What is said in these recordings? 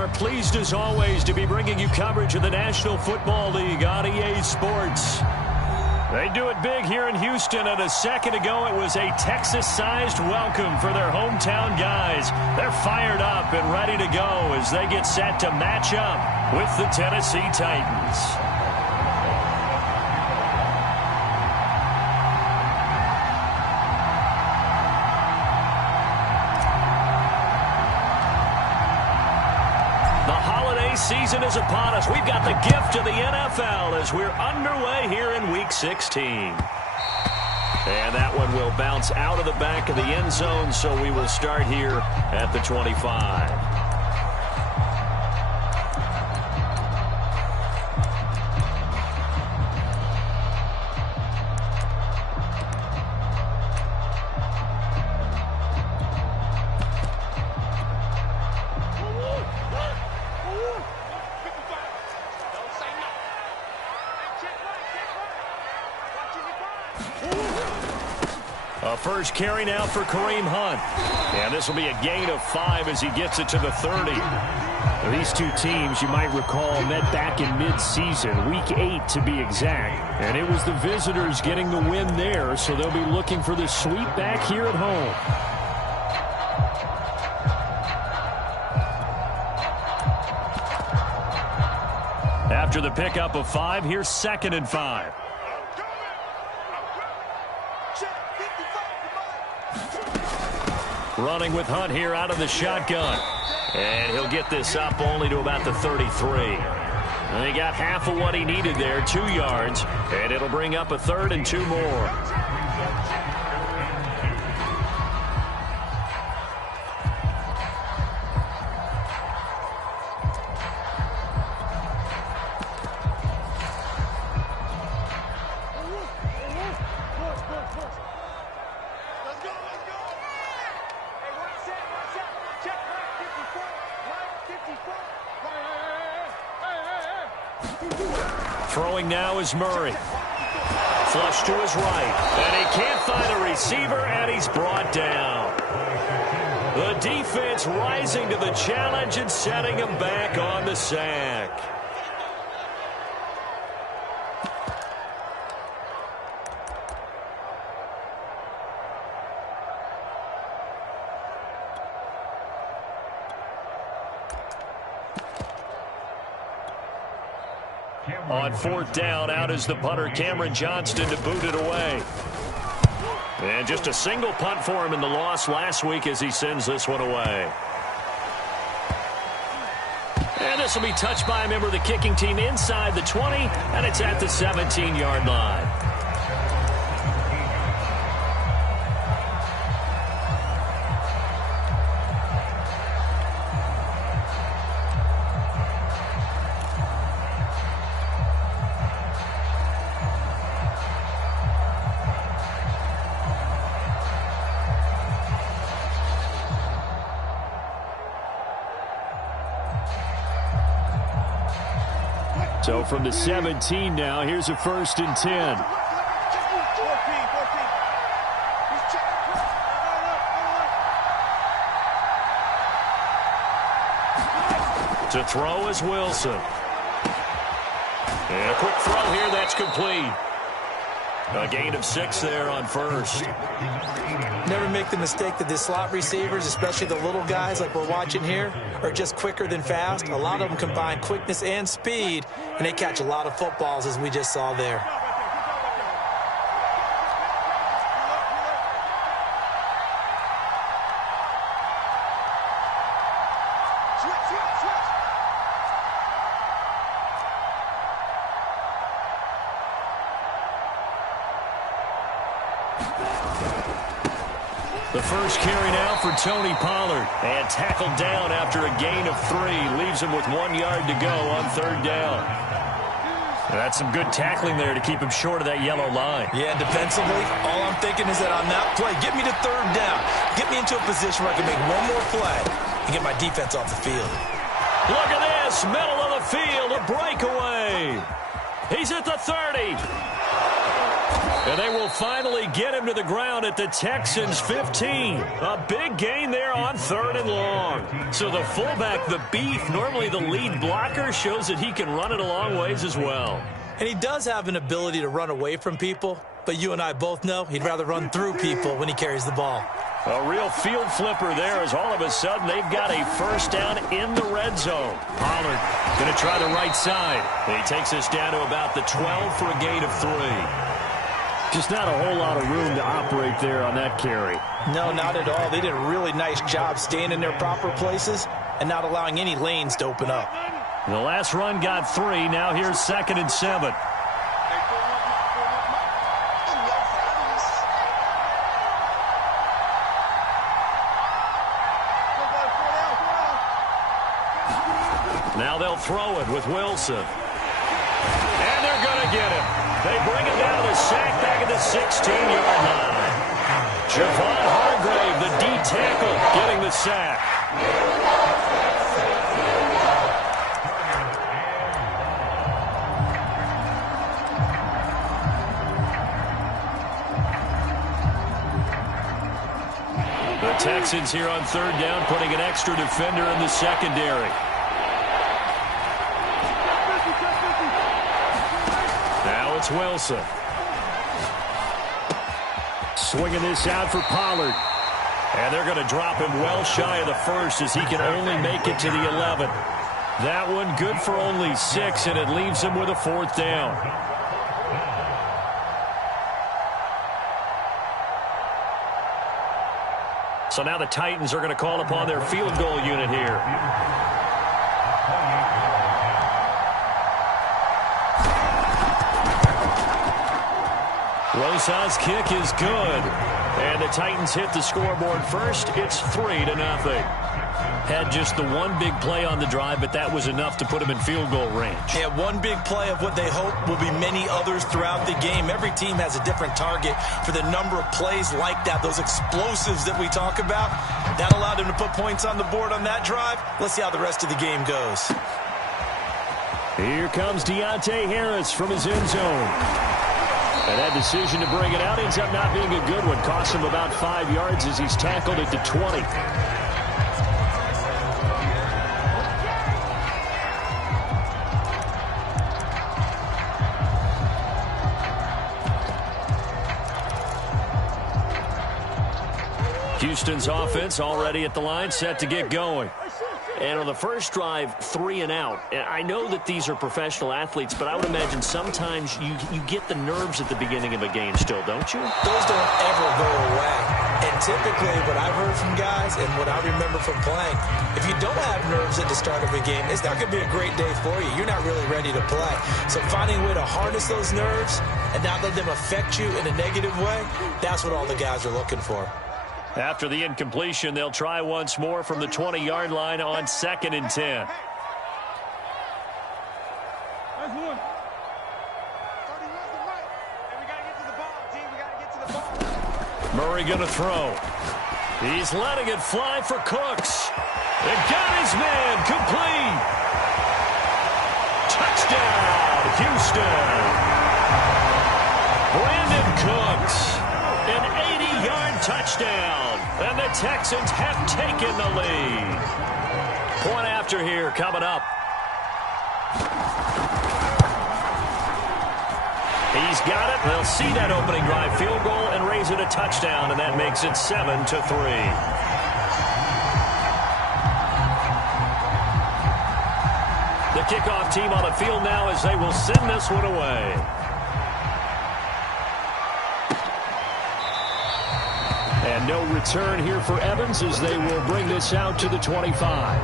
are pleased as always to be bringing you coverage of the National Football League on EA Sports. They do it big here in Houston, and a second ago it was a Texas-sized welcome for their hometown guys. They're fired up and ready to go as they get set to match up with the Tennessee Titans. Season is upon us. We've got the gift of the NFL as we're underway here in Week 16. And that one will bounce out of the back of the end zone, so we will start here at the 25. First carry now for Kareem Hunt. And this will be a gain of 5 as he gets it to the 30. Now, these two teams, you might recall, met back in mid-season, Week 8 to be exact. And it was the visitors getting the win there, so they'll be looking for the sweep back here at home. After the pickup of 5, here's 2nd and 5. Running with Hunt here out of the shotgun. And he'll get this up only to about the 33. And he got half of what he needed there, 2 yards. And it'll bring up a 3rd and 2 more. Throwing now is Murray. Flush to his right. And he can't find a receiver, and he's brought down. The defense rising to the challenge and setting him back on the sack. On 4th down, out is the punter, Cameron Johnston, to boot it away. And just a single punt for him in the loss last week as he sends this one away. And this will be touched by a member of the kicking team inside the 20, and it's at the 17-yard line. So from the 17 now, here's a 1st and 10. To throw is Wilson. And a quick throw here, that's complete. A gain of 6 there on 1st. Never make the mistake that the slot receivers, especially the little guys like we're watching here, are just quicker than fast. A lot of them combine quickness and speed, and they catch a lot of footballs, as we just saw there. The first carry now for Tony Pollard. And tackled down after a gain of 3. Leaves him with 1 yard to go on 3rd down. That's some good tackling there to keep him short of that yellow line. Yeah, defensively, all I'm thinking is that on that play, get me to 3rd down. Get me into a position where I can make one more play and get my defense off the field. Look at this, middle of the field, a breakaway. He's at the 30. And they will finally get him to the ground at the Texans' 15. A big gain there on 3rd and long. So the fullback, the beef, normally the lead blocker, shows that he can run it a long ways as well. And he does have an ability to run away from people, but you and I both know he'd rather run through people when he carries the ball. A real field flipper there as all of a sudden they've got a first down in the red zone. Pollard going to try the right side. He takes us down to about the 12 for a gain of 3. Just not a whole lot of room to operate there on that carry. No, not at all. They did a really nice job staying in their proper places and not allowing any lanes to open up. The last run got 3. Now here's 2nd and 7. Now they'll throw it with Wilson. And they're going to get him. They bring him down to the sack back at the 16-yard line. Javon Hargrave, the D tackle, getting the sack. The Texans here on 3rd down, putting an extra defender in the secondary. Now it's Wilson. Swinging this out for Pollard. And they're going to drop him well shy of the 1st as he can only make it to the 11. That one good for only 6, and it leaves him with a 4th down. So now the Titans are going to call upon their field goal unit here. Rosa's kick is good. And the Titans hit the scoreboard first. It's 3-0. Had just the one big play on the drive, but that was enough to put him in field goal range. Yeah, one big play of what they hope will be many others throughout the game. Every team has a different target for the number of plays like that, those explosives that we talk about. That allowed them to put points on the board on that drive. Let's see how the rest of the game goes. Here comes Deontay Harris from his end zone. And that decision to bring it out ends up not being a good one. Cost him about 5 yards as he's tackled at the 20. Houston's offense already at the line, set to get going. And on the first drive, 3 and out. And I know that these are professional athletes, but I would imagine sometimes you get the nerves at the beginning of a game still, don't you? Those don't ever go away. And typically what I've heard from guys and what I remember from playing, if you don't have nerves at the start of a game, it's not going to be a great day for you. You're not really ready to play. So finding a way to harness those nerves and not let them affect you in a negative way, that's what all the guys are looking for. After the incompletion, they'll try once more from the 20-yard line on 2nd and 10. Murray going to throw. He's letting it fly for Cooks. They got his man complete. Touchdown, Houston. Brandon Cooks. An 80-yard touchdown, and the Texans have taken the lead. Point after here coming up. He's got it. They'll see that opening drive field goal and raise it a touchdown, and that makes it 7-3. The kickoff team on the field now as they will send this one away. And no return here for Evans as they will bring this out to the 25.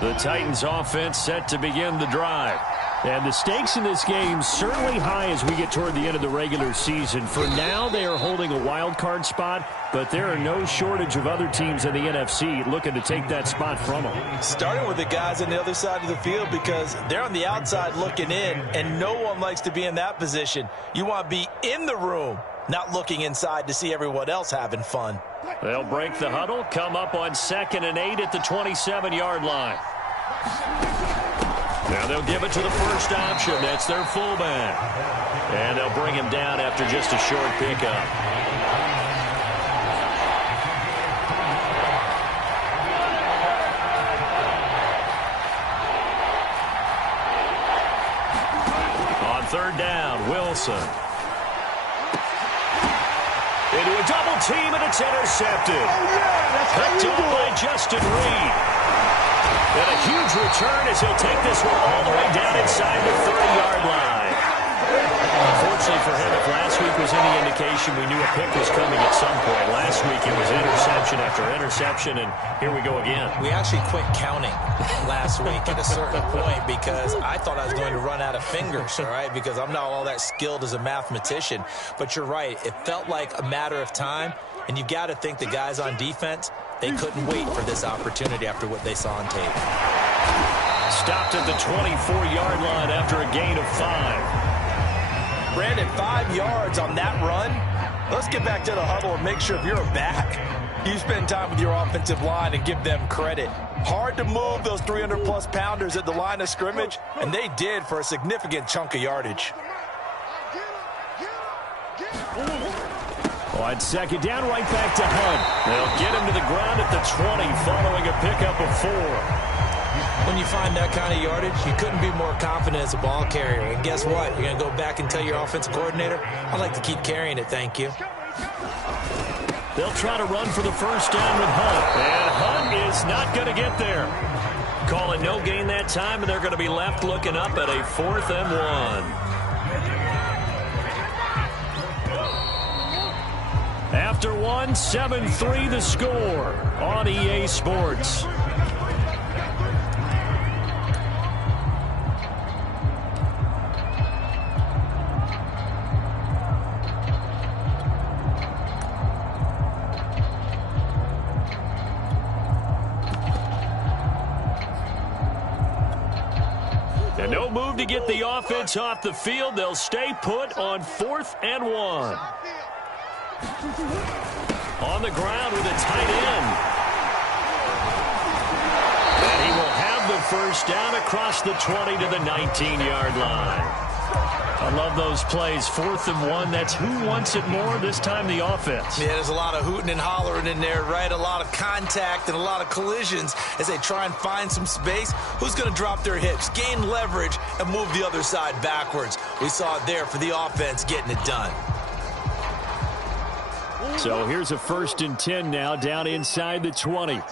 The Titans offense set to begin the drive. And the stakes in this game certainly high as we get toward the end of the regular season. For now, they are holding a wild card spot, but there are no shortage of other teams in the NFC looking to take that spot from them. Starting with the guys on the other side of the field because they're on the outside looking in, and no one likes to be in that position. You want to be in the room not looking inside to see everyone else having fun. They'll break the huddle, come up on 2nd and 8 at the 27-yard line. Now they'll give it to the first option. That's their fullback. And they'll bring him down after just a short pickup. On 3rd down, Wilson. Into a double team, and it's intercepted. Picked off by Justin Reed. And a huge return as he'll take this one all the way down inside the 30-yard line. Unfortunately for him, if last week was any indication, we knew a pick was coming at some point. Last week it was interception after interception, and here we go again. We actually quit counting last week at a certain point because I thought I was going to run out of fingers, all right, because I'm not all that skilled as a mathematician. But you're right. It felt like a matter of time, and you've got to think the guys on defense, they couldn't wait for this opportunity after what they saw on tape. Stopped at the 24-yard line after a gain of 5. Brandon, 5 yards on that run. Let's get back to the huddle and make sure if you're a back, you spend time with your offensive line and give them credit. Hard to move those 300-plus pounders at the line of scrimmage, and they did for a significant chunk of yardage. On 2nd down, right back to Hunt. They'll get him to the ground at the 20 following a pickup of 4. When you find that kind of yardage, you couldn't be more confident as a ball carrier. And guess what? You're going to go back and tell your offensive coordinator, I'd like to keep carrying it, thank you. They'll try to run for the first down with Hunt. And Hunt is not going to get there. Calling no gain that time, and they're going to be left looking up at a 4th and 1. After 1, 7-3 the score on EA Sports. And no move to get the offense off the field. They'll stay put on 4th and 1. On the ground with a tight end. And he will have the first down across the 20 to the 19-yard line. I love those plays. 4th and 1. That's who wants it more, this time the offense. Yeah, there's a lot of hooting and hollering in there, right? A lot of contact and a lot of collisions as they try and find some space. Who's going to drop their hips, gain leverage, and move the other side backwards? We saw it there for the offense getting it done. So here's a 1st and 10 now down inside the 20.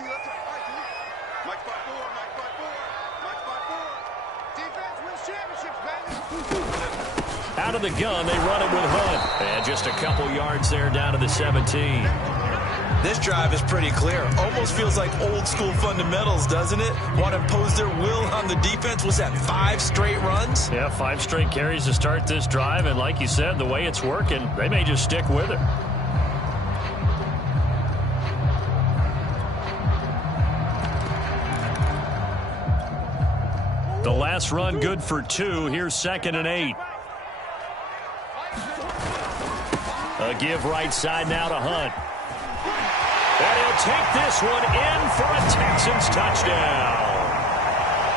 Out of the gun, they run it with Hunt. And just a couple yards there down to the 17. This drive is pretty clear. Almost feels like old school fundamentals, doesn't it? Want to impose their will on the defense. Was that 5 straight runs? Yeah, 5 straight carries to start this drive. And like you said, the way it's working, they may just stick with it. The last run good for 2. Here's 2nd and 8. A give right side now to Hunt. And he'll take this one in for a Texans touchdown.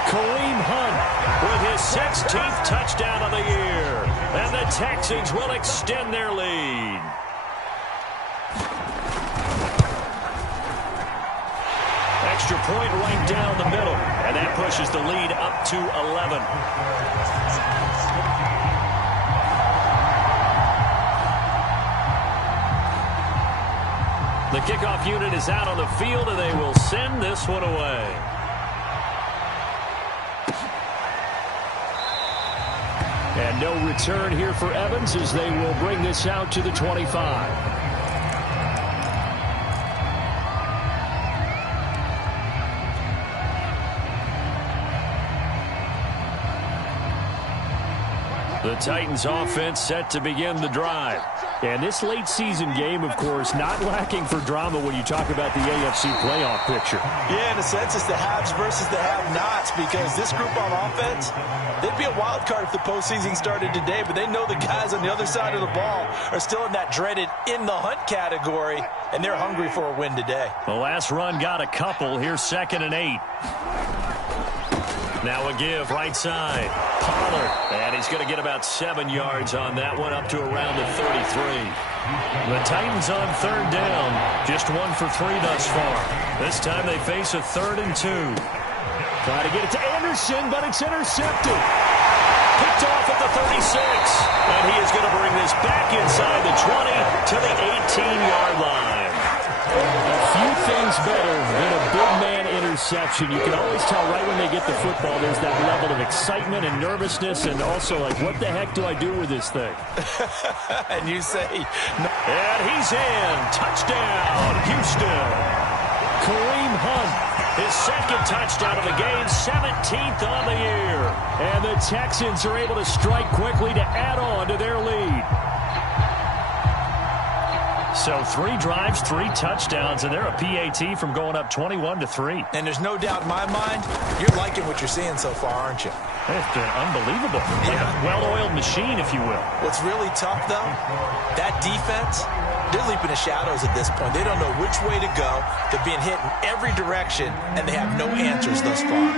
Kareem Hunt with his 16th touchdown of the year. And the Texans will extend their lead. Extra point right down the middle. And that pushes the lead up to 11. The kickoff unit is out on the field, and they will send this one away. And no return here for Evans as they will bring this out to the 25. The Titans offense set to begin the drive. And this late season game, of course, not lacking for drama when you talk about the AFC playoff picture. Yeah, in a sense, it's the haves versus the have-nots, because this group on offense, they'd be a wild card if the postseason started today, but they know the guys on the other side of the ball are still in that dreaded in-the-hunt category, and they're hungry for a win today. The last run got a couple. Here's 2nd and 8. Now a give right side. Pollard. And he's going to get about 7 yards on that one, up to around the 33. The Titans on 3rd down. Just 1 for 3 thus far. This time they face a 3rd and 2. Try to get it to Anderson, but it's intercepted. Picked off at the 36. And he is going to bring this back inside the 20 to the 18-yard line. A few things better than a big man interception. You can always tell right when they get the football, there's that level of excitement and nervousness, and also like, what the heck do I do with this thing? And you say, no. And he's in. Touchdown, Houston. Kareem Hunt, his 2nd touchdown of the game, 17th on the year. And the Texans are able to strike quickly to add on to their lead. So 3 drives, 3 touchdowns, and they're a PAT from going up 21-3. And there's no doubt in my mind, you're liking what you're seeing so far, aren't you? It's been unbelievable. Like a well-oiled machine, if you will. What's really tough, though, that defense, they're leaping the shadows at this point. They don't know which way to go. They're being hit in every direction, and they have no answers thus far.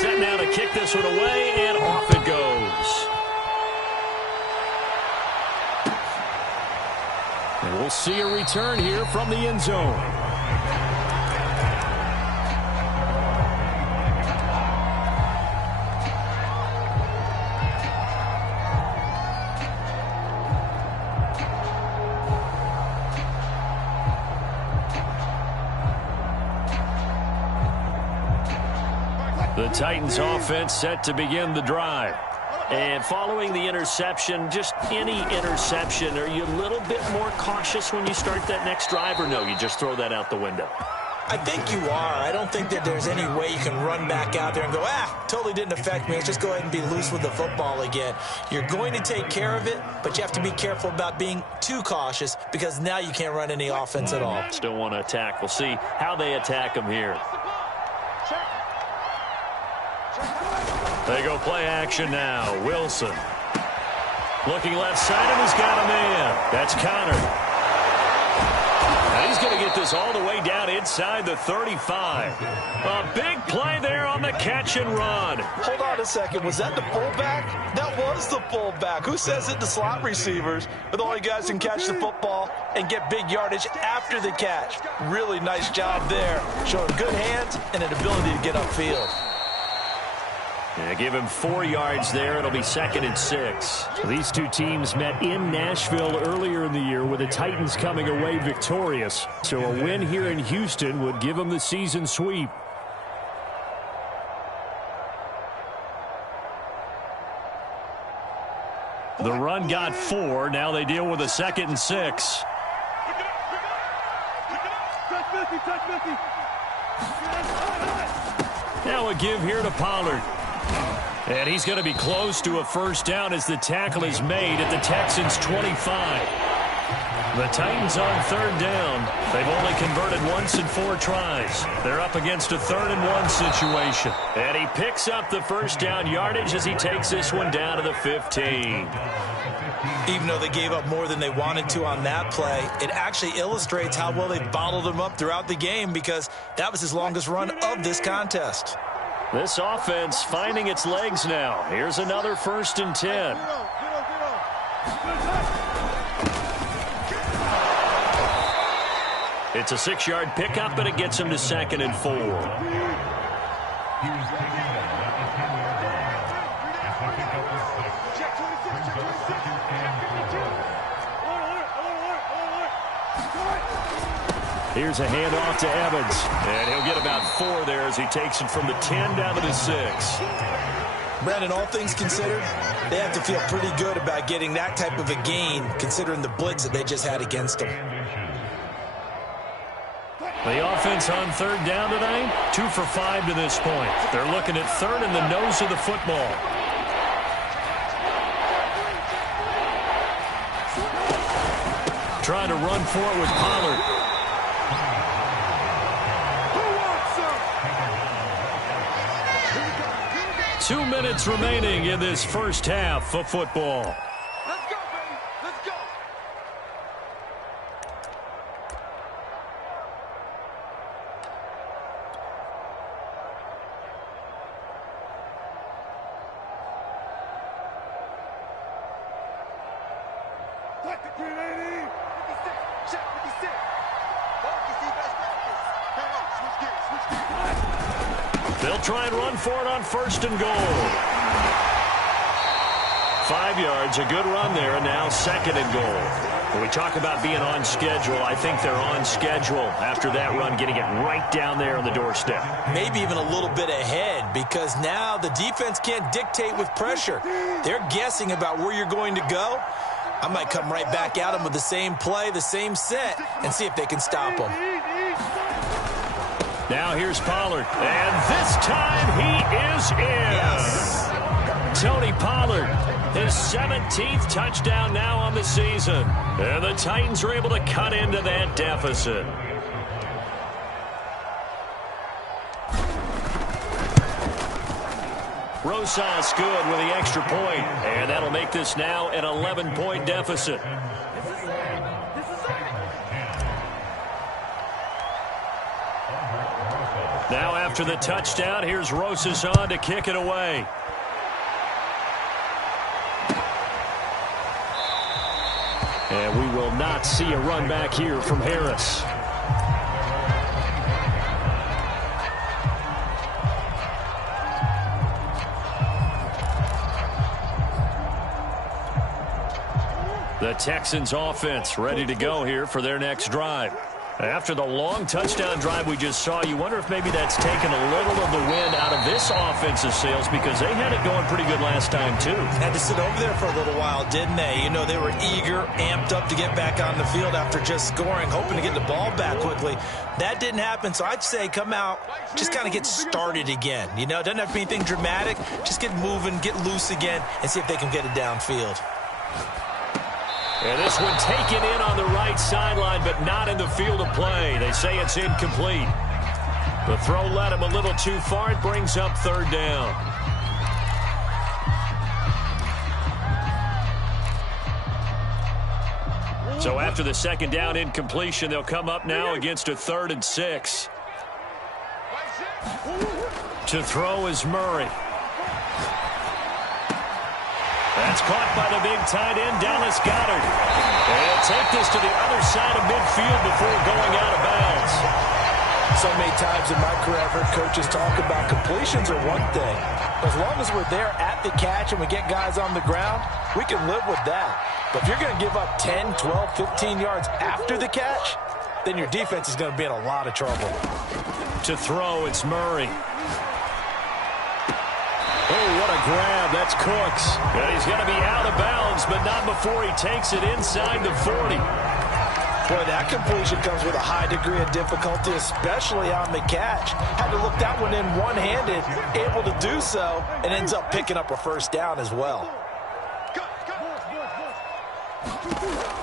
Set now to kick this one away, and off it goes. And we'll see a return here from the end zone. The Titans offense set to begin the drive. And following the interception, just any interception, are you a little bit more cautious when you start that next drive, or no, you just throw that out the window? I think you are. I don't think that there's any way you can run back out there and go, totally didn't affect me. Let's just go ahead and be loose with the football again. You're going to take care of it, but you have to be careful about being too cautious, because now you can't run any offense at all. Still want to attack. We'll see how they attack them here. They go play action now. Wilson. Looking left side, and he's got a man. That's Connor. And he's going to get this all the way down inside the 35. A big play there on the catch and run. Hold on a second. Was that the fullback? That was the fullback. Who says it to slot receivers are the only guys who can catch the football and get big yardage after the catch? Really nice job there. Showing good hands and an ability to get upfield. Yeah, give him 4 yards there. It'll be 2nd and 6. These two teams met in Nashville earlier in the year, with the Titans coming away victorious. So a win here in Houston would give them the season sweep. The run got 4. Now they deal with a 2nd and 6. Now a give here to Pollard. And he's going to be close to a first down as the tackle is made at the Texans' 25. The Titans on 3rd down. They've only converted once in 4 tries. They're up against a 3rd and 1 situation. And he picks up the first down yardage as he takes this one down to the 15. Even though they gave up more than they wanted to on that play, it actually illustrates how well they bottled him up throughout the game, because that was his longest run of this contest. This offense finding its legs now. Here's another 1st and 10. It's a 6-yard pickup, and it gets him to 2nd and 4. Here's a handoff to Evans. And he'll get about 4 there as he takes it from the 10 down to the 6. Brandon, all things considered, they have to feel pretty good about getting that type of a gain, considering the blitz that they just had against them. The offense on 3rd down tonight, 2 for 5 to this point. They're looking at 3rd and the nose of the football. trying to run for it with Pollard. 2 minutes remaining in this first half of football. Let's go, baby. Let's go. Like the 380. 56. Check 56. Focus, see best practice. Hang on. Switch gears. Switch gears. They'll try and run for it on 1st and goal. 5 yards, a good run there, and now 2nd and goal. When we talk about being on schedule, I think they're on schedule after that run, getting it right down there on the doorstep. Maybe even a little bit ahead, because now the defense can't dictate with pressure. They're guessing about where you're going to go. I might come right back at them with the same play, the same set, and see if they can stop them. Now here's Pollard, and this time he is in. Yes. Tony Pollard, his 17th touchdown now on the season. And the Titans are able to cut into that deficit. Rosas good with the extra point, and that'll make this now an 11-point deficit. Now after the touchdown, here's Rosas on to kick it away. And we will not see a run back here from Harris. The Texans offense ready to go here for their next drive. After the long touchdown drive we just saw, you wonder if maybe that's taken a little of the wind out of this offensive sails, because they had it going pretty good last time too. Had to sit over there for a little while, didn't they? You know, they were eager, amped up to get back on the field after just scoring, hoping to get the ball back quickly. That didn't happen, so I'd say come out, just kind of get started again. You know, it doesn't have to be anything dramatic. Just get moving, get loose again, and see if they can get it downfield. And this one taken in on the right sideline, but not in the field of play. They say it's incomplete. The throw led him a little too far. It brings up 3rd down. So after the 2nd down incompletion, they'll come up now against a 3rd and 6. To throw is Murray. That's caught by the big tight end, Dallas Goedert. And he'll take this to the other side of midfield before going out of bounds. So many times in my career, I've heard coaches talk about completions are one thing. As long as we're there at the catch and we get guys on the ground, we can live with that. But if you're going to give up 10, 12, 15 yards after the catch, then your defense is going to be in a lot of trouble. To throw, it's Murray. Oh, what a grab. That's Cooks. And he's going to be out of bounds, but not before he takes it inside the 40. Boy, that completion comes with a high degree of difficulty, especially on the catch. Had to look that one in one-handed, able to do so, and ends up picking up a 1st down as well.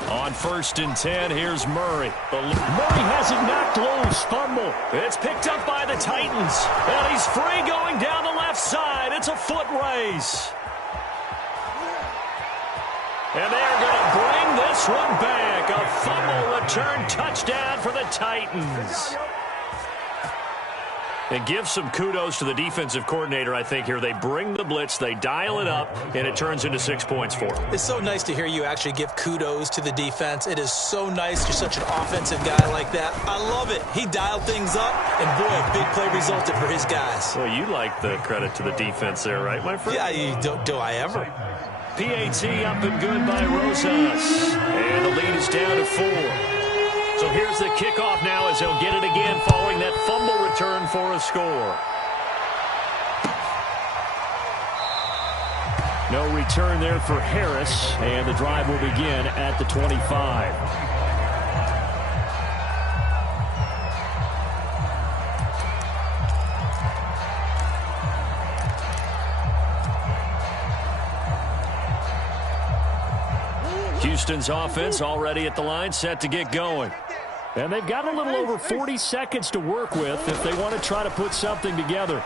On 1st and 10, here's Murray. Murray has it knocked loose. Fumble. It's picked up by the Titans. And he's free going down the left side. It's a foot race. And they're going to bring this one back. A fumble return touchdown for the Titans. And give some kudos to the defensive coordinator, I think, here. They bring the blitz, they dial it up, and it turns into 6 points for them. It's so nice to hear you actually give kudos to the defense. It is so nice. You're such an offensive guy like that. I love it. He dialed things up, and boy, a big play resulted for his guys. Well, you like the credit to the defense there, right, my friend? Yeah, do I ever? PAT up and good by Rosas. And the lead is down to 4. So here's the kickoff now as they'll get it again following that fumble return for a score. No return there for Harris, and the drive will begin at the 25. Houston's offense already at the line, set to get going. And they've got a little over 40 seconds to work with if they want to try to put something together.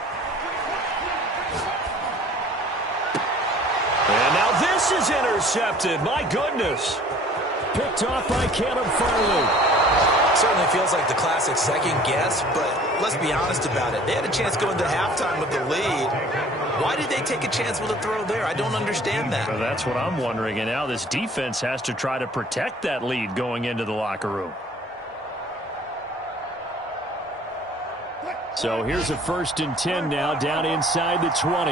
And now this is intercepted. My goodness. Picked off by Caleb Farley. Certainly feels like the classic second guess, but let's be honest about it. They had a chance going to halftime with the lead. Why did they take a chance with a throw there? I don't understand that. Well, that's what I'm wondering. And now this defense has to try to protect that lead going into the locker room. So here's a 1st and 10 now, down inside the 20.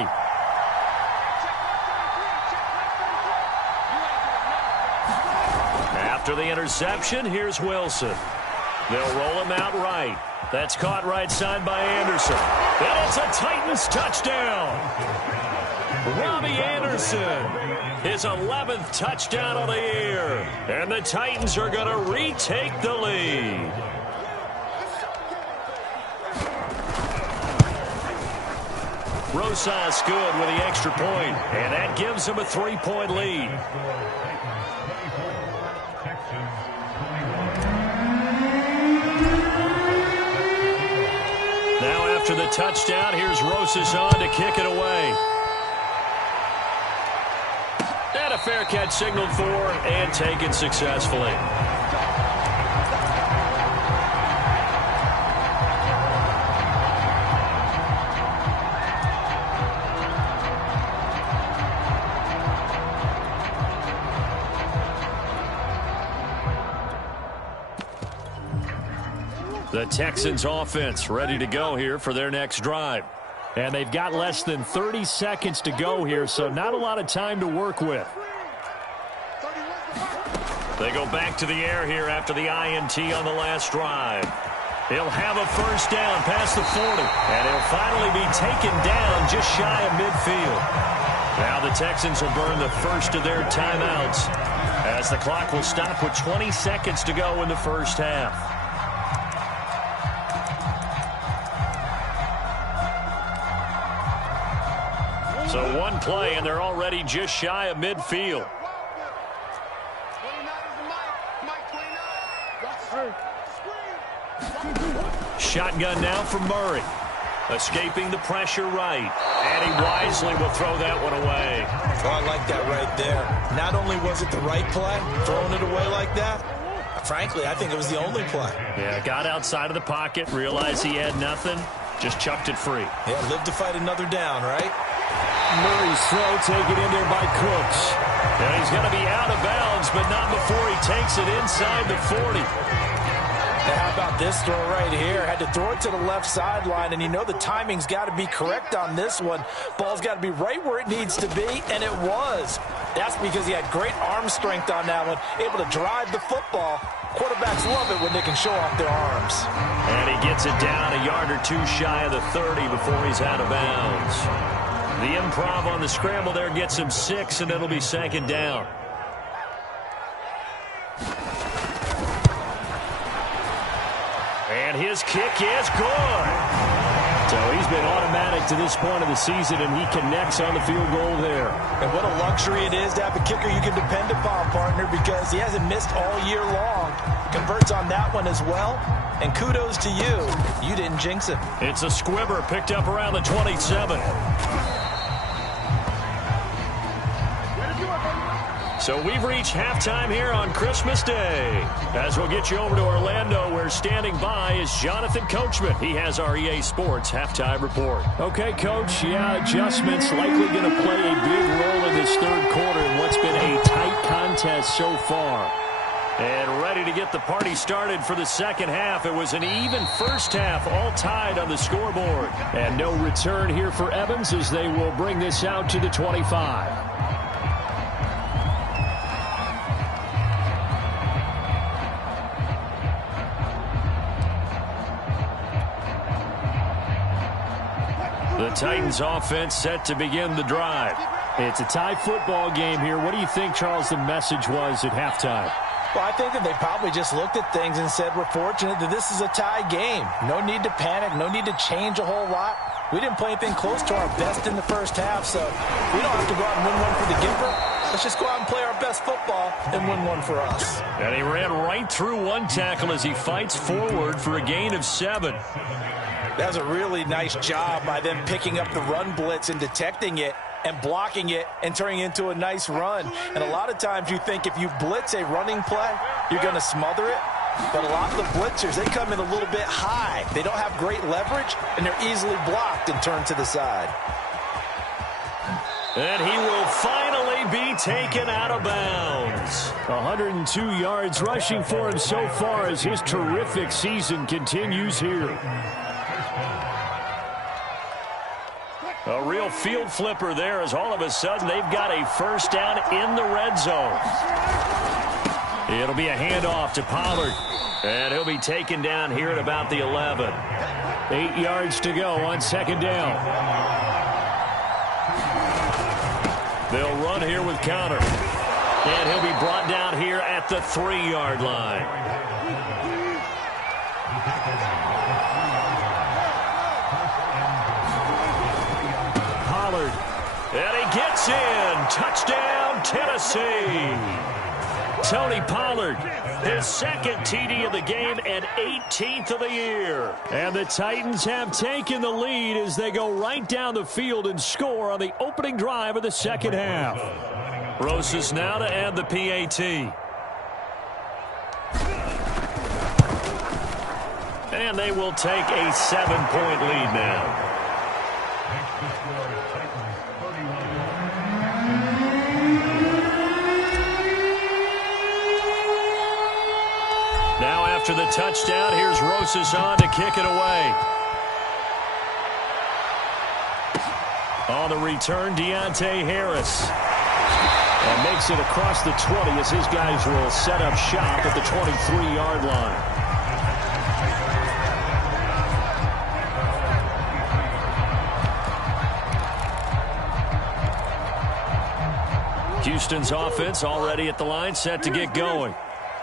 After the interception, here's Wilson. They'll roll him out right. That's caught right side by Anderson. And it's a Titans touchdown. Robbie Anderson, his 11th touchdown of the year. And the Titans are going to retake the lead. Rosas good with the extra point, and that gives him a 3-point lead. Now after the touchdown, here's Rosas on to kick it away. And a fair catch signaled for and taken successfully. The Texans offense ready to go here for their next drive. And they've got less than 30 seconds to go here, so not a lot of time to work with. They go back to the air here after the INT on the last drive. He'll have a first down past the 40, and he'll finally be taken down just shy of midfield. Now the Texans will burn the first of their timeouts as the clock will stop with 20 seconds to go in the first half. So one play, and they're already just shy of midfield. Shotgun now from Murray. Escaping the pressure right. And he wisely will throw that one away. Oh, I like that right there. Not only was it the right play, throwing it away like that, frankly, I think it was the only play. Yeah, got outside of the pocket, realized he had nothing, just chucked it free. Yeah, live to fight another down, right? Murray's throw taken in there by Cooks. And he's going to be out of bounds, but not before he takes it inside the 40. Now, how about this throw right here? Had to throw it to the left sideline, and you know the timing's got to be correct on this one. Ball's got to be right where it needs to be, and it was. That's because he had great arm strength on that one, able to drive the football. Quarterbacks love it when they can show off their arms. And he gets it down a yard or two shy of the 30 before he's out of bounds. The improv on the scramble there gets him 6, and it'll be 2nd down. And his kick is good. So he's been automatic to this point of the season, and he connects on the field goal there. And what a luxury it is to have a kicker you can depend upon, partner, because he hasn't missed all year long. Converts on that one as well. And kudos to you. You didn't jinx it. It's a squibber picked up around the 27. So we've reached halftime here on Christmas Day. As we'll get you over to Orlando, where standing by is Jonathan Coachman. He has our EA Sports halftime report. Okay, Coach. Yeah, adjustments likely going to play a big role in this third quarter in what's been a tight contest so far. And ready to get the party started for the second half. It was an even first half, all tied on the scoreboard. And no return here for Evans as they will bring this out to the 25. The Titans offense set to begin the drive. It's a tie football game here. What do you think, Charles, the message was at halftime? Well, I think that they probably just looked at things and said, we're fortunate that this is a tie game. No need to panic. No need to change a whole lot. We didn't play anything close to our best in the first half, so we don't have to go out and win one for the Gipper. Let's just go out and play our best football and win one for us. And he ran right through one tackle as he fights forward for a gain of 7. That was a really nice job by them picking up the run blitz and detecting it and blocking it and turning it into a nice run. And a lot of times you think if you blitz a running play, you're going to smother it. But a lot of the blitzers, they come in a little bit high. They don't have great leverage, and they're easily blocked and turned to the side. And he will finally be taken out of bounds. 102 yards rushing for him so far as his terrific season continues here. A real field flipper there as all of a sudden they've got a first down in the red zone. It'll be a handoff to Pollard. And he'll be taken down here at about the 11. 8 yards to go on second down. They'll run here with counter. And he'll be brought down here at the 3-yard line. Pollard. And he gets in. Touchdown, Tennessee. Tony Pollard, his second TD of the game and 18th of the year. And the Titans have taken the lead as they go right down the field and score on the opening drive of the second half. Rosas now to add the PAT. And they will take a 7-point lead now. Now after the touchdown, here's Rosas on to kick it away. On the return, Deontay Harris. And makes it across the 20 as his guys will set up shop at the 23-yard line. Houston's offense already at the line, set to get going.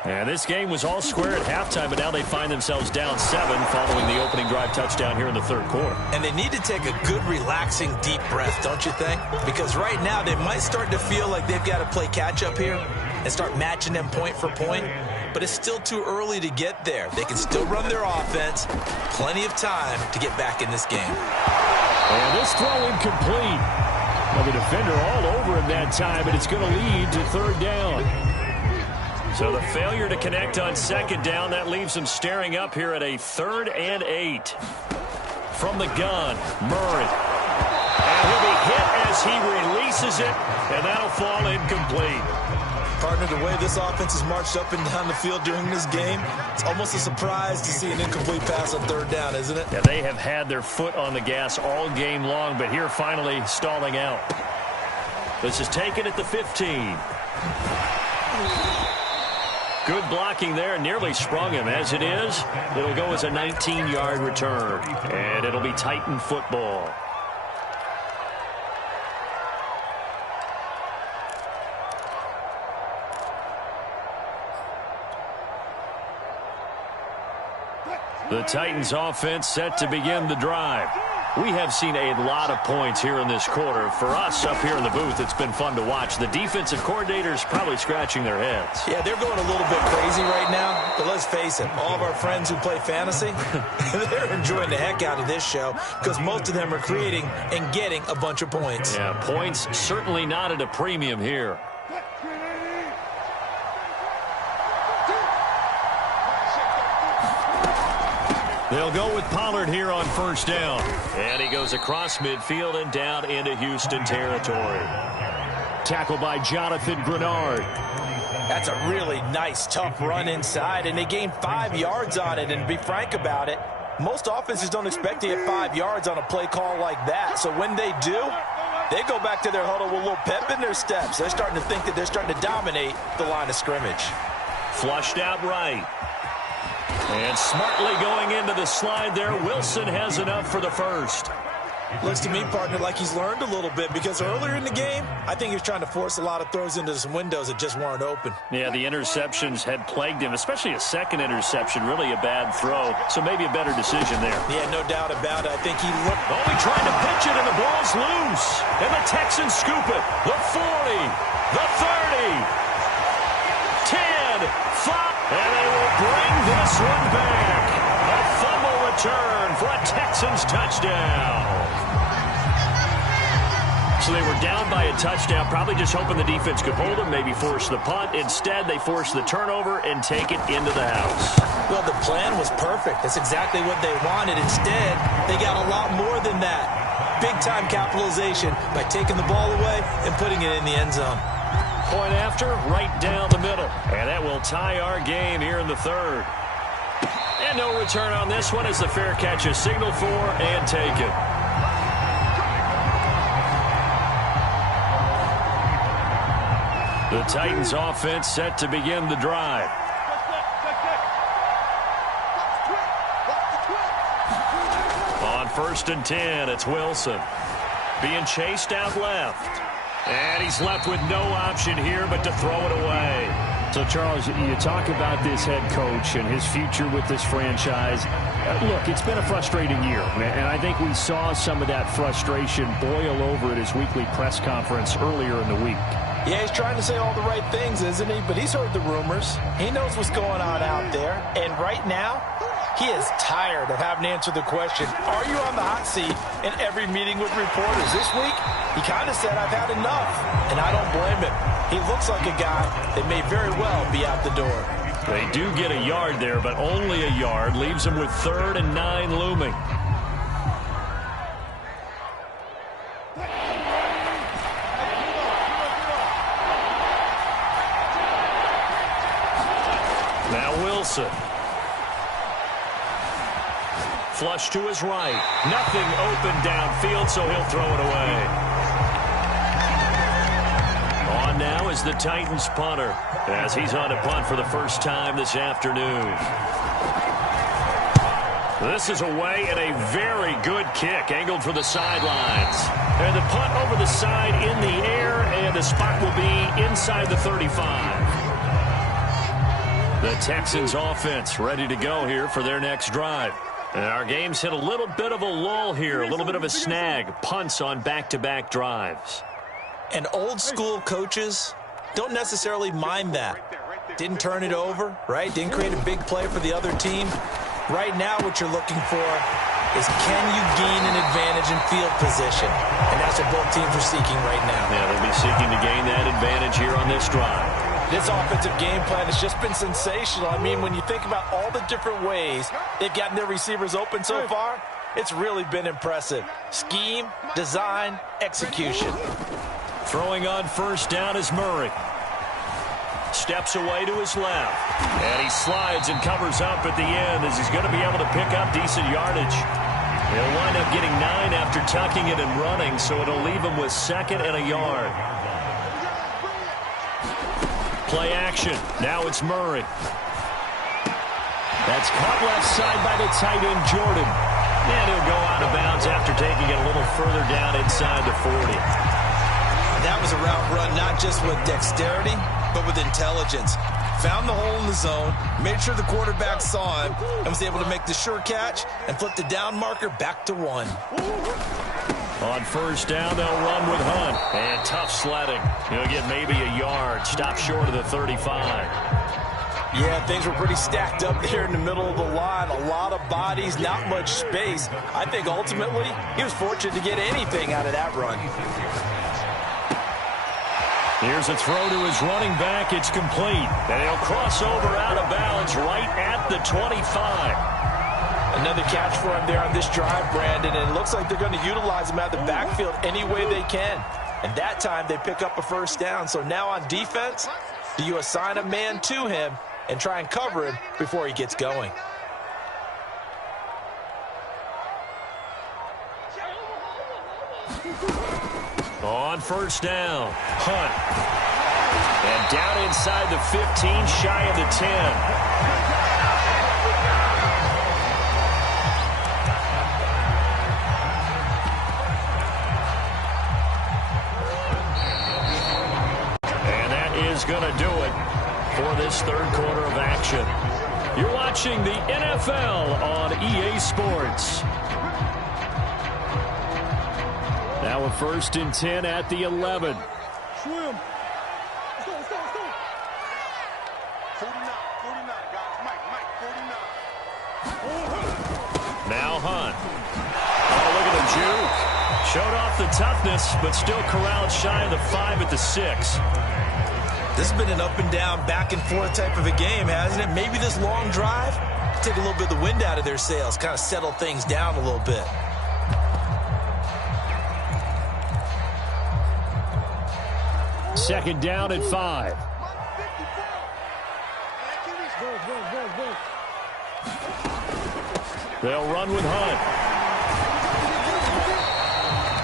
And this game was all square at halftime, but now they find themselves down 7 following the opening drive touchdown here in the third quarter. And they need to take a good, relaxing, deep breath, don't you think? Because right now they might start to feel like they've got to play catch-up here and start matching them point for point. But it's still too early to get there. They can still run their offense. Plenty of time to get back in this game. And this throw incomplete. Well, the defender all over him that time, but it's going to lead to third down. So the failure to connect on second down, that leaves them staring up here at a 3rd and 8. From the gun, Murray. And he'll be hit as he releases it, and that'll fall incomplete. Partner, the way this offense has marched up and down the field during this game, it's almost a surprise to see an incomplete pass on third down, isn't it? Yeah, they have had their foot on the gas all game long, but here finally stalling out. This is taken at the 15. Good blocking there, nearly sprung him. As it is, it'll go as a 19-yard return, and it'll be Titan football. The Titans offense set to begin the drive. We have seen a lot of points here in this quarter. For us up here in the booth, it's been fun to watch. The defensive coordinators probably scratching their heads. Yeah, they're going a little bit crazy right now. But let's face it, all of our friends who play fantasy, they're enjoying the heck out of this show because most of them are creating and getting a bunch of points. Yeah, points certainly not at a premium here. They'll go with Pollard here on first down. And he goes across midfield and down into Houston territory. Tackled by Jonathan Grenard. That's a really nice, tough run inside, and they gained 5 yards on it. And to be frank about it, most offenses don't expect to get 5 yards on a play call like that. So when they do, they go back to their huddle with a little pep in their steps. They're starting to think that they're starting to dominate the line of scrimmage. Flushed out right. And smartly going into the slide there, Wilson has enough for the first. Looks to me, partner, like he's learned a little bit because earlier in the game, I think he was trying to force a lot of throws into some windows that just weren't open. Yeah, the interceptions had plagued him, especially a second interception, really a bad throw. So maybe a better decision there. Yeah, no doubt about it. I think he looked... Oh, he tried to pitch it, and the ball's loose. And the Texans scoop it. The 40, the 30, And they will bring this one back. A fumble return for a Texans touchdown. So they were down by a touchdown, probably just hoping the defense could hold them, maybe force the punt. Instead, they forced the turnover and take it into the house. Well, the plan was perfect. That's exactly what they wanted. Instead, they got a lot more than that. Big-time capitalization by taking the ball away and putting it in the end zone. Point after, right down the middle. And that will tie our game here in the third. And no return on this one as the fair catch is signaled for and taken. The Titans offense set to begin the drive. On 1st and 10, it's Wilson. Being chased out left. And he's left with no option here but to throw it away. So, Charles, you talk about this head coach and his future with this franchise. Look, it's been a frustrating year, and I think we saw some of that frustration boil over at his weekly press conference earlier in the week. Yeah, he's trying to say all the right things, isn't he? But he's heard the rumors. He knows what's going on out there. And right now, he is tired of having to answer the question, are you on the hot seat in every meeting with reporters? This week, he kind of said, I've had enough. And I don't blame him. He looks like a guy that may very well be out the door. They do get a yard there, but only a yard. Leaves them with 3rd and 9 looming. Now Wilson. Flush to his right. Nothing open downfield, so he'll throw it away. On now is the Titans punter as he's on to punt for the first time this afternoon. This is away and a very good kick angled for the sidelines. And the punt over the side in the air, and the spot will be inside the 35. The Texans offense ready to go here for their next drive. And our game's hit a little bit of a lull here, a little bit of a snag. Punts on back-to-back drives. And old-school coaches don't necessarily mind that. Didn't turn it over, right? Didn't create a big play for the other team. Right now what you're looking for is can you gain an advantage in field position? And that's what both teams are seeking right now. Yeah, they'll be seeking to gain that advantage here on this drive. This offensive game plan has just been sensational. I mean, when you think about all the different ways they've gotten their receivers open so far, it's really been impressive. Scheme, design, execution. Throwing on 1st down is Murray. Steps away to his left. And he slides and covers up at the end as he's going to be able to pick up decent yardage. He'll wind up getting 9 after tucking it and running, so it'll leave him with 2nd and a yard. Play action. Now it's Murray. That's caught left side by the tight end, Jordan. And he'll go out of bounds after taking it a little further down inside the 40. That was a route run not just with dexterity, but with intelligence. Found the hole in the zone, made sure the quarterback saw him, and was able to make the sure catch and flip the down marker back to 1. On 1st down, they'll run with Hunt. And tough sledding. He'll get maybe a yard. Stop short of the 35. Yeah, things were pretty stacked up there in the middle of the line. A lot of bodies, not much space. I think ultimately he was fortunate to get anything out of that run. Here's a throw to his running back. It's complete. And he'll cross over out of bounds right at the 25. Another catch for him there on this drive, Brandon, and it looks like they're going to utilize him out of the backfield any way they can. And that time they pick up a 1st down. So now on defense, do you assign a man to him and try and cover him before he gets going? On 1st down, Hunt. And down inside the 15, shy of the 10. Going to do it for this 3rd quarter of action. You're watching the NFL on EA Sports. Now a 1st and 10 at the 11. Swim. Let's go. 49, guys. Mike, 49. Now Hunt. Oh, look at the juke. Showed off the toughness, but still corralled shy of the 5 at the 6. This has been an up and down, back and forth type of a game, hasn't it? Maybe this long drive, take a little bit of the wind out of their sails, kind of settle things down a little bit. Second down at 5. They'll run with Hunt.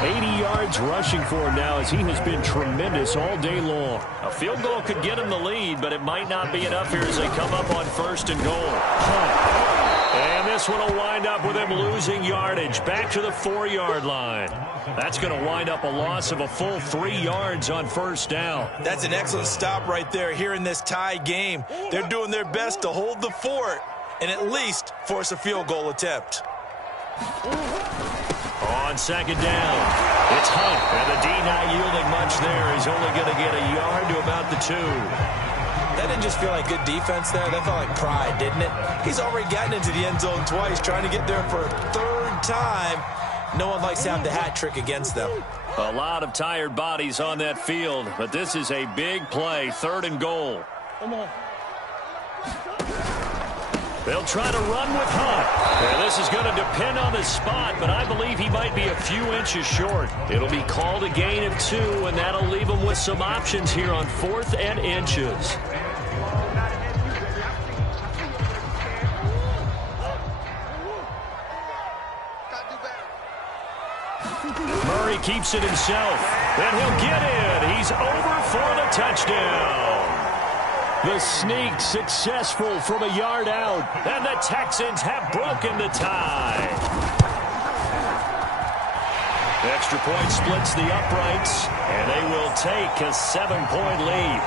80 yards rushing for him now as he has been tremendous all day long. A field goal could get him the lead, but it might not be enough here as they come up on 1st and goal. Hunt. And this one will wind up with him losing yardage back to the 4-yard line. That's going to wind up a loss of a full 3 yards on 1st down. That's an excellent stop right there here in this tied game. They're doing their best to hold the fort and at least force a field goal attempt. On 2nd down, it's Hunt, and the D not yielding much there. He's only going to get a yard to about the 2. That didn't just feel like good defense there. That felt like pride, didn't it? He's already gotten into the end zone twice, trying to get there for a 3rd time. No one likes to have the hat trick against them. A lot of tired bodies on that field, but this is a big play, 3rd and goal. Come on. They'll try to run with Hunt. Yeah, this is going to depend on the spot, but I believe he might be a few inches short. It'll be called a gain of 2, and that'll leave him with some options here on 4th and inches. Murray keeps it himself, and he'll get in. He's over for the touchdown. The sneak successful from a yard out. And the Texans have broken the tie. Extra point splits the uprights, and they will take a 7-point lead.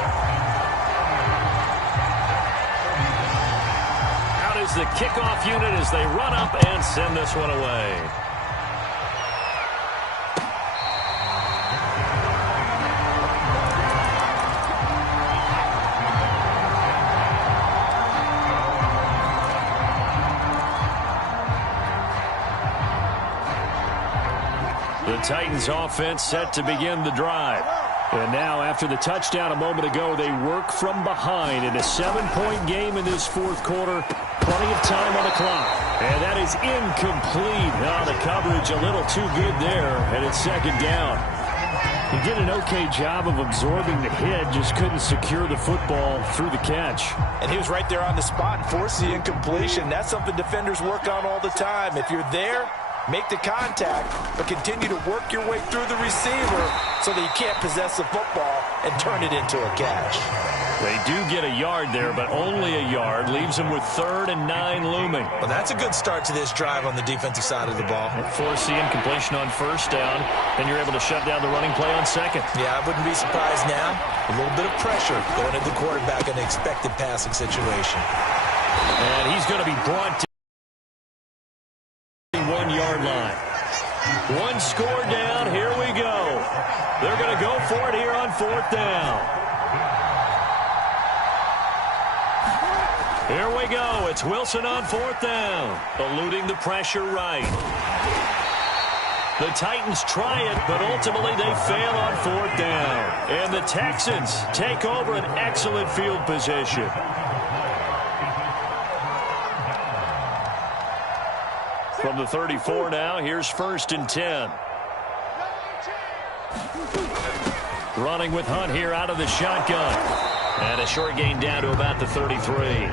Out is the kickoff unit as they run up and send this one away. The Titans offense set to begin the drive. And now after the touchdown a moment ago, they work from behind in a 7-point game in this 4th quarter. Plenty of time on the clock. And that is incomplete. Now the coverage a little too good there, and it's 2nd down. He did an okay job of absorbing the hit, just couldn't secure the football through the catch. And he was right there on the spot and forced the incompletion. That's something defenders work on all the time. If you're there, make the contact, but continue to work your way through the receiver so that you can't possess the football and turn it into a catch. They do get a yard there, but only a yard. Leaves them with 3rd and 9 looming. Well, that's a good start to this drive on the defensive side of the ball. Force the incompletion on 1st down, and you're able to shut down the running play on 2nd. Yeah, I wouldn't be surprised now. A little bit of pressure going at the quarterback in an expected passing situation. And he's going to be brought to 1-yard line. 1 score down. Here we go. They're going to go for it here on 4th down. Here we go. It's Wilson on 4th down. Eluding the pressure right. The Titans try it, but ultimately they fail on 4th down. And the Texans take over an excellent field position. From the 34 now, here's 1st and 10. Running with Hunt here out of the shotgun. And a short gain down to about the 33.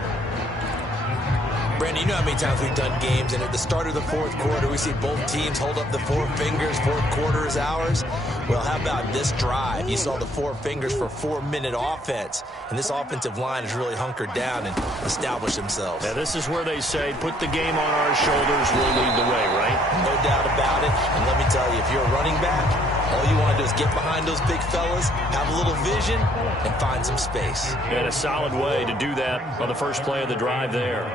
Brandon, you know how many times we've done games, and at the start of the 4th quarter, we see both teams hold up the 4 fingers, 4th quarter is ours. Well, how about this drive? You saw the 4 fingers for 4-minute offense, and this offensive line has really hunkered down and established themselves. Yeah, this is where they say, put the game on our shoulders, we'll lead the way, right? No doubt about it, and let me tell you, if you're a running back, all you want to do is get behind those big fellas, have a little vision, and find some space. And a solid way to do that on the first play of the drive there.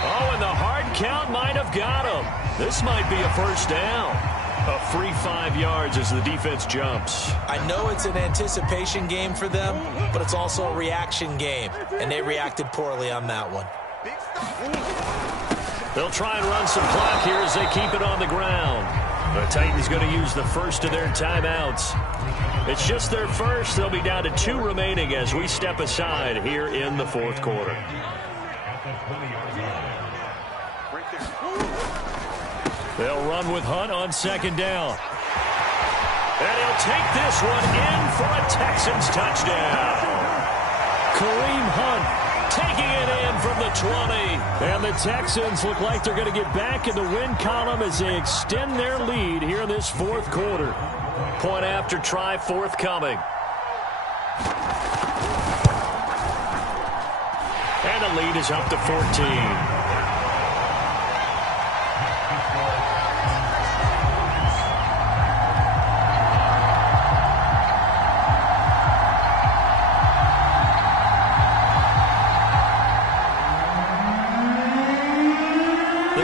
Oh, and the hard count might have got him. This might be a 1st down. A free 5 yards as the defense jumps. I know it's an anticipation game for them, but it's also a reaction game, and they reacted poorly on that one. They'll try and run some clock here as they keep it on the ground. The Titans going to use the first of their timeouts. It's just their first. They'll be down to 2 remaining as we step aside here in the fourth quarter. They'll run with Hunt on second down. And he'll take this one in for a Texans touchdown. Kareem Hunt Taking it in from the 20. And the Texans look like they're going to get back in the win column as they extend their lead here in this fourth quarter. Point after try forthcoming. And the lead is up to 14.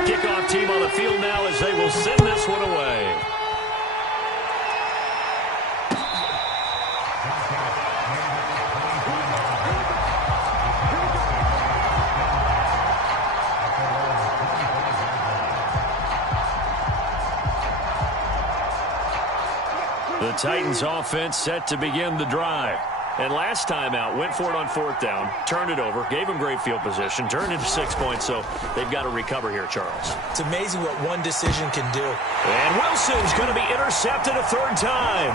Kickoff team on the field now as they will send this one away. The Titans offense set to begin the drive. And last time out, went for it on fourth down, turned it over, gave them great field position, turned it to 6 points, so they've got to recover here, Charles. It's amazing what one decision can do. And Wilson's going to be intercepted a third time.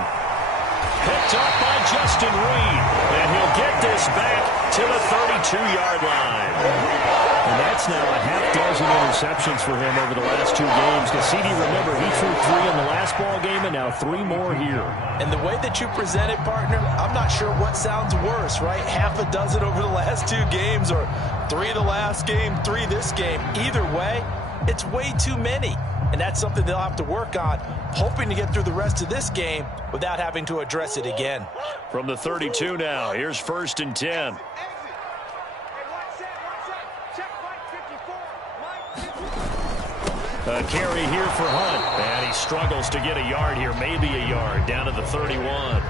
Picked up by Justin Reed, and he'll get this back to the 32-yard line. And that's now a half-dozen interceptions for him over the last 2 games. Because CD, remember, he threw 3 in the last ball game and now 3 more here. And the way that you presented, partner, I'm not sure what sounds worse, right? Half a dozen over the last 2 games or 3 the last game, 3 this game. Either way, it's way too many. And that's something they'll have to work on, hoping to get through the rest of this game without having to address it again. From the 32 now, here's 1st and 10. A carry here for Hunt. And he struggles to get a yard here, maybe a yard, down to the 31.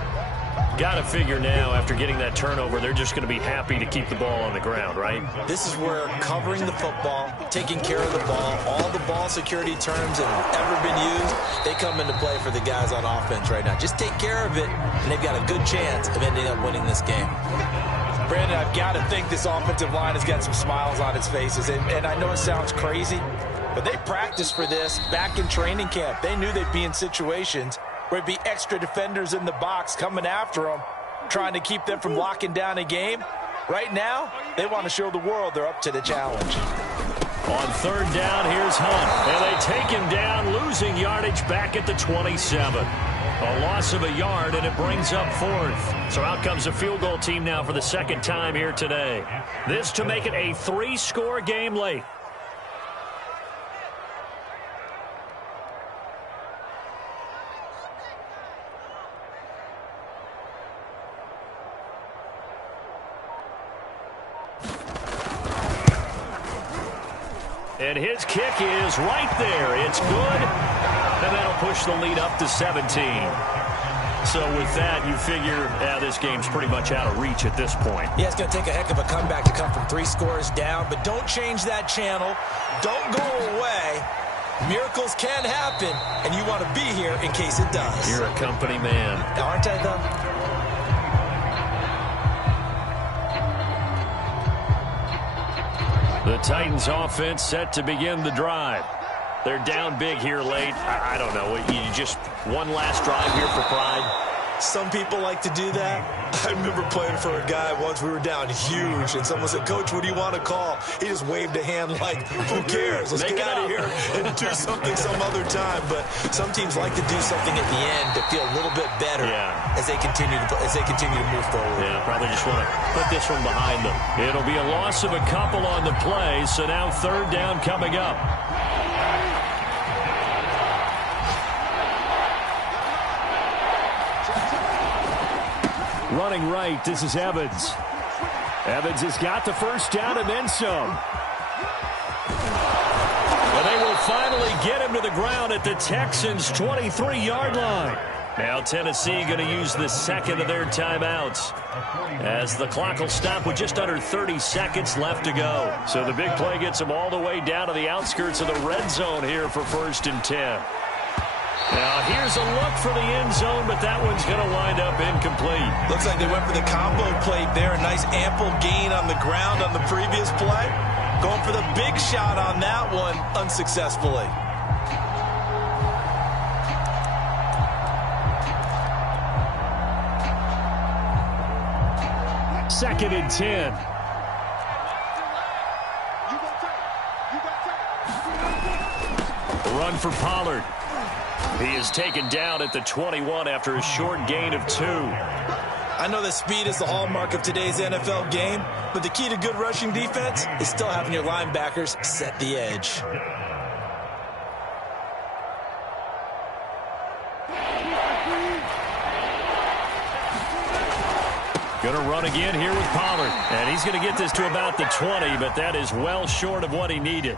Got to figure now, after getting that turnover, they're just going to be happy to keep the ball on the ground, right? This is where covering the football, taking care of the ball, all the ball security terms that have ever been used, they come into play for the guys on offense right now. Just take care of it, and they've got a good chance of ending up winning this game. Brandon, I've got to think this offensive line has got some smiles on its faces, and I know it sounds crazy, but they practiced for this back in training camp. They knew they'd be in situations where it'd be extra defenders in the box coming after them, trying to keep them from locking down a game. Right now, they want to show the world they're up to the challenge. On third down, here's Hunt. And they take him down, losing yardage back at the 27. A loss of a yard, and it brings up 4th. So out comes the field goal team now for the 2nd time here today. This to make it a 3-score game late. And his kick is right there. It's good. And that'll push the lead up to 17. So with that, you figure this game's pretty much out of reach at this point. Yeah, it's going to take a heck of a comeback to come from 3 scores down. But don't change that channel. Don't go away. Miracles can happen. And you want to be here in case it does. You're a company man. Aren't I, though? The Titans offense set to begin the drive. They're down big here late. I don't know. You just one last drive here for pride. Some people like to do that. I remember playing for a guy once. We were down huge, and someone said, "Coach, what do you want to call?" He just waved a hand like, "Who cares? Let's get out of here and do something some other time." But some teams like to do something at the end to feel a little bit better as they continue to move forward. Yeah, probably just want to put this one behind them. It'll be a loss of a couple on the play, so now third down coming up. Running right, this is Evans. Evans has got the first down and then some. And they will finally get him to the ground at the Texans' 23-yard line. Now Tennessee going to use the second of their timeouts, as the clock will stop with just under 30 seconds left to go. So the big play gets them all the way down to the outskirts of the red zone here for 1st and 10. Now here's a look for the end zone, but that one's going to wind up incomplete. Looks like they went for the combo play there. A nice ample gain on the ground on the previous play. Going for the big shot on that one unsuccessfully. 2nd and 10. Run for Pollard. He is taken down at the 21 after a short gain of 2. I know that speed is the hallmark of today's NFL game, but the key to good rushing defense is still having your linebackers set the edge. Going to run again here with Pollard. And he's going to get this to about the 20, but that is well short of what he needed.